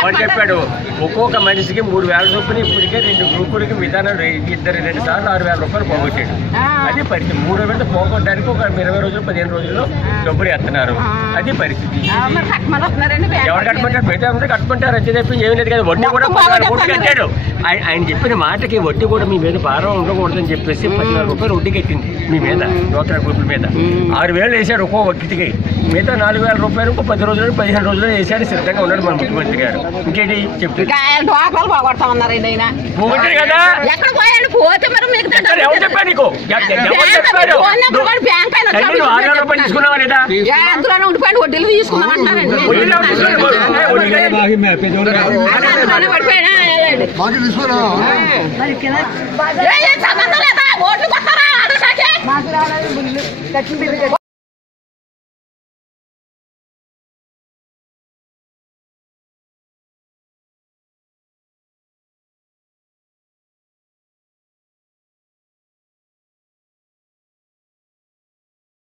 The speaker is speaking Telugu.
ఎవరు చెప్పాడు? ఒక్కొక్క మనిషికి 3,000 చొప్పున ఇప్పటికే 2 గ్రూపులకి విధానం 2 సార్లు 6,000 రూపాయలు పోగొట్టాడు. అది పరిస్థితి. 3 విడత పోగొట్టడానికి ఒక 20 రోజులు 15 రోజుల్లో డబ్బులు ఎత్తున్నారు. అది పరిస్థితి. ఎవరు కట్టమంటారు? పెద్ద కట్టమంటారు అంతే తప్పి ఏమి లేదు కదా. వడ్డీ కూడా 16 కోట్లు కట్టాడు. ఆయన చెప్పిన మాటకి వడ్డీ కూడా మీ మీద భారం ఉండకూడదని చెప్పేసి 14 రూపాయలు వడ్డీ కట్టింది మీ మీద. డ్వాక్రా గ్రూపుల మీద 6,000 వేసాడు ఒక్కో వ్యక్తికి. మిగతా 4,000 రూపాయలు 10 రోజులు 15 రోజులు వేసాడు. సిద్ధంగా ఉన్నాడు మన ముఖ్యమంత్రి గారు. ఇంకేంటి చెప్తారు కదా? ఎవరు చెప్పారు నీకు? 6,000 రూపాయలు తీసుకున్నావా లేదా? ఉండిపోయిన వడ్డీలు తీసుకున్నామంటారండి. ఓట్లు కొట్టారా?